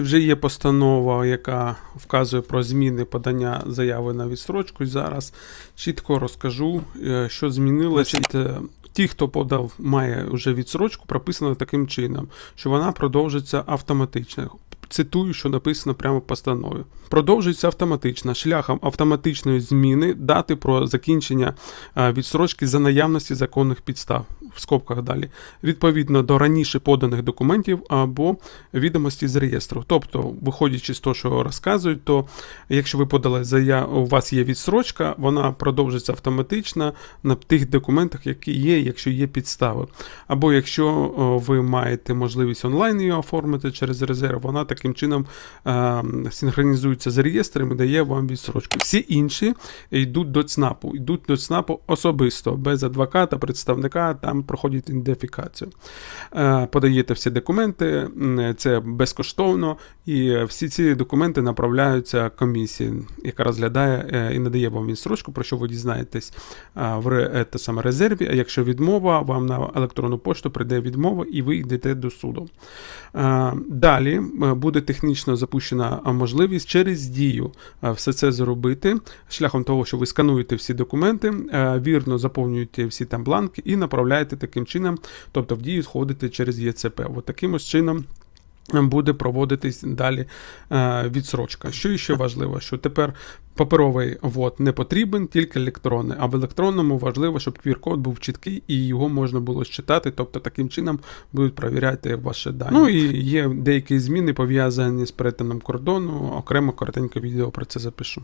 Вже є постанова, яка вказує про зміни подання заяви на відстрочку. І Зараз чітко розкажу, е, що змінилося. Е, Ті, хто подав, має вже відсрочку, прописано таким чином, що вона продовжиться автоматично. Цитую, що написано прямо в постанові. Продовжується автоматично шляхом автоматичної зміни дати про закінчення е, відсрочки за наявності законних підстав в скобках далі, відповідно до раніше поданих документів або відомості з реєстру. Тобто, виходячи з того, що розказують, то якщо ви подали заяву, у вас є відсрочка, вона продовжиться автоматично на тих документах, які є, якщо є підстави. Або якщо ви маєте можливість онлайн її оформити через резерв, вона таким чином е, синхронізується з реєстром і дає вам відсрочку. Всі інші йдуть до ЦНАПу, йдуть до ЦНАПу особисто, без адвоката, представника, там проходять ідентифікацію. Е, Подаєте всі документи, це безкоштовно, і всі ці документи направляються комісії, яка розглядає е, і надає вам відсрочку, про що ви дізнаєтесь е, в те саме резерві. А якщо відмова, вам на електронну пошту прийде відмова, і ви йдете до суду. Далі буде технічно запущена можливість через дію все це зробити шляхом того, що ви скануєте всі документи, вірно заповнюєте всі там бланки і направляєте таким чином, тобто в дію сходите через ЄЦП. От таким ось чином. Буде проводитись далі е, відсрочка. Що ще важливо, що тепер паперовий ввод не потрібен, тільки електронний. А в електронному важливо, щоб QR-код був чіткий і його можна було считати. Тобто таким чином будуть перевіряти ваші дані. Ну і є деякі зміни пов'язані з перетином кордону. Окремо коротеньке відео про це запишу.